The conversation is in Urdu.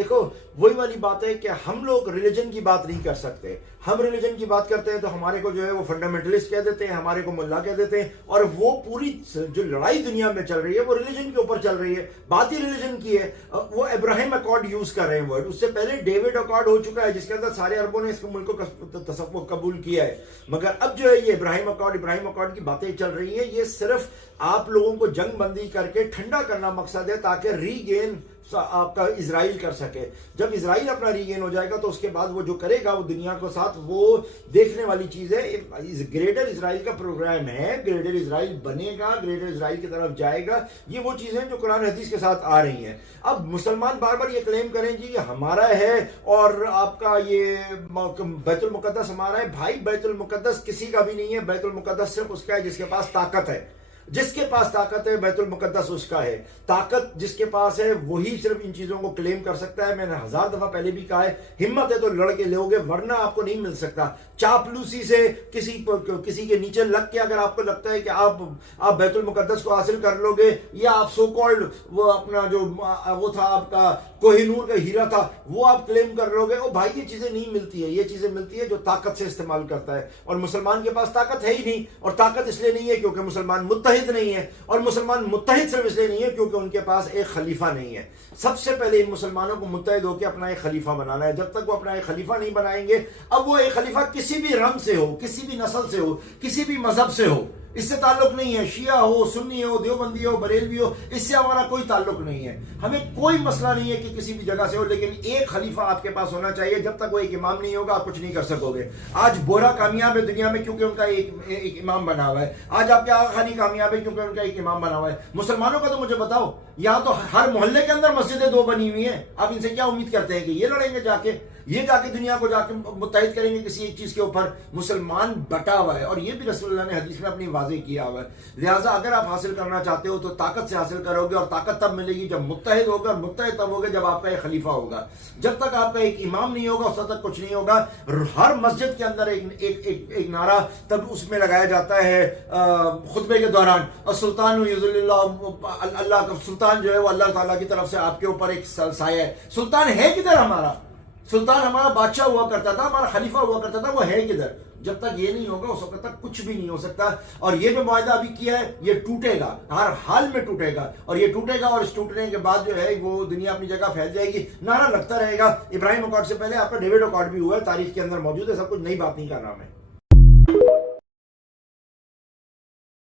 دیکھو وہی والی بات ہے کہ ہم لوگ ریلیجن کی بات نہیں کر سکتے. ہم ریلیجن کی بات کرتے ہیں تو ہمارے کو جو ہے وہ فنڈامنٹلسٹ کہہ دیتے ہیں, ہمارے کو ملا کہہ دیتے ہیں, اور وہ پوری جو لڑائی دنیا میں چل رہی ہے وہ ریلیجن کے اوپر چل رہی ہے. بات ہی ریلیجن کی ہے. وہ ابراہیم اکارڈ یوز کر رہے ہیں ورڈ, اس سے پہلے ڈیوڈ اکارڈ ہو چکا ہے جس کے اندر سارے عربوں نے اس ملک کو قبول کیا ہے. مگر اب جو ہے یہ ابراہیم اکارڈ کی باتیں چل رہی ہیں. یہ صرف آپ لوگوں کو جنگ بندی کر کے ٹھنڈا کرنا مقصد ہے تاکہ ری گین آپ کا اسرائیل کر سکے. جب اسرائیل اپنا ری گین ہو جائے گا تو اس کے بعد وہ جو کرے گا وہ دنیا کو ساتھ وہ دیکھنے والی چیز ہے. گریٹر اسرائیل کا پروگرام ہے, گریٹر اسرائیل بنے گا, گریٹر اسرائیل کی طرف جائے گا. یہ وہ چیزیں جو قرآن حدیث کے ساتھ آ رہی ہیں. اب مسلمان بار بار یہ کلیم کریں جی یہ ہمارا ہے اور آپ کا یہ بیت المقدس ہمارا ہے. بھائی بیت المقدس کسی کا بھی نہیں ہے. بیت المقدس صرف اس کا ہے جس کے پاس طاقت ہے. جس کے پاس طاقت ہے بیت المقدس اس کا ہے. طاقت جس کے پاس ہے وہی صرف ان چیزوں کو کلیم کر سکتا ہے. میں نے 1000 دفعہ پہلے بھی کہا ہے, ہمت ہے تو لڑ کے لو گے ورنہ آپ کو نہیں مل سکتا. چاپلوسی سے کسی کے نیچے لگ کے اگر آپ کو لگتا ہے کہ آپ بیت المقدس کو حاصل کر لو گے, یا آپ سو کالڈ وہ اپنا جو وہ تھا آپ کا کوہ نور کا ہیرا تھا وہ آپ کلیم کر لو گے, او بھائی یہ چیزیں نہیں ملتی ہے. یہ چیزیں ملتی ہے جو طاقت سے استعمال کرتا ہے, اور مسلمان کے پاس طاقت ہے ہی نہیں. اور طاقت اس لیے نہیں ہے کیونکہ مسلمان متحد نہیں ہے, اور مسلمان متحد صرف اس لیے نہیں ہے کیونکہ ان کے پاس ایک خلیفہ نہیں ہے. سب سے پہلے ان مسلمانوں کو متحد ہو کے اپنا ایک خلیفہ بنانا ہے. جب تک وہ اپنا ایک خلیفہ نہیں بنائیں گے, اب وہ ایک خلیفہ کسی بھی رنگ سے ہو, کسی بھی نسل سے ہو, کسی بھی مذہب سے ہو, اس سے تعلق نہیں ہے. شیعہ ہو, سنی ہو, دیوبندی ہو, بریلوی ہو, اس سے ہمارا کوئی تعلق نہیں ہے. ہمیں کوئی مسئلہ نہیں ہے کہ کسی بھی جگہ سے ہو, لیکن ایک خلیفہ آپ کے پاس ہونا چاہیے. جب تک وہ ایک امام نہیں ہوگا آپ کچھ نہیں کر سکو گے. آج بورا کامیاب ہے دنیا میں کیونکہ ان کا ایک امام بنا ہوا ہے. آج آپ کے آغا خانی کامیاب ہے کیونکہ ان کا ایک امام بنا ہوا ہے. مسلمانوں کا تو مجھے بتاؤ, یہاں تو ہر محلے کے اندر مسجدیں 2 بنی ہوئی ہیں. آپ ان سے کیا امید کرتے ہیں کہ یہ لڑیں گے جا کے, یہ جا کے دنیا کو جا کے متحد کریں گے کسی ایک چیز کے اوپر؟ مسلمان بٹا ہوا ہے, اور یہ بھی رسول اللہ نے حدیث میں اپنی واضح کیا ہوا ہے. لہٰذا اگر آپ حاصل کرنا چاہتے ہو تو طاقت سے حاصل کرو گے, اور طاقت تب ملے گی جب متحد ہوگا. متحد تب ہوگا جب آپ کا ایک خلیفہ ہوگا. جب تک آپ کا ایک امام نہیں ہوگا اس وقت تک کچھ نہیں ہوگا. ہر مسجد کے اندر ایک نعرہ تب اس میں لگایا جاتا ہے خطبے کے دوران, اور سلطان اللہ کا سلطان جو ہے وہ اللہ تعالیٰ کی طرف سے آپ کے اوپر ایک سایہ ہے. سلطان ہے کدھر ہمارا؟ سلطان ہمارا بادشاہ ہوا کرتا تھا, ہمارا خلیفہ ہوا کرتا تھا, وہ ہے کدھر؟ جب تک یہ نہیں ہوگا اس وقت تک کچھ بھی نہیں ہو سکتا. اور یہ جو معاہدہ ابھی کیا ہے یہ ٹوٹے گا, ہر حال میں ٹوٹے گا, اور یہ ٹوٹے گا, اور اس ٹوٹنے کے بعد جو ہے وہ دنیا اپنی جگہ پھیل جائے گی. نعرہ لگتا رہے گا. ابراہیم اکارڈ سے پہلے آپ کا ڈیوڈ اکارڈ بھی ہوا ہے, تاریخ کے اندر موجود ہے. سب کچھ نئی بات نہیں کر رہا میں.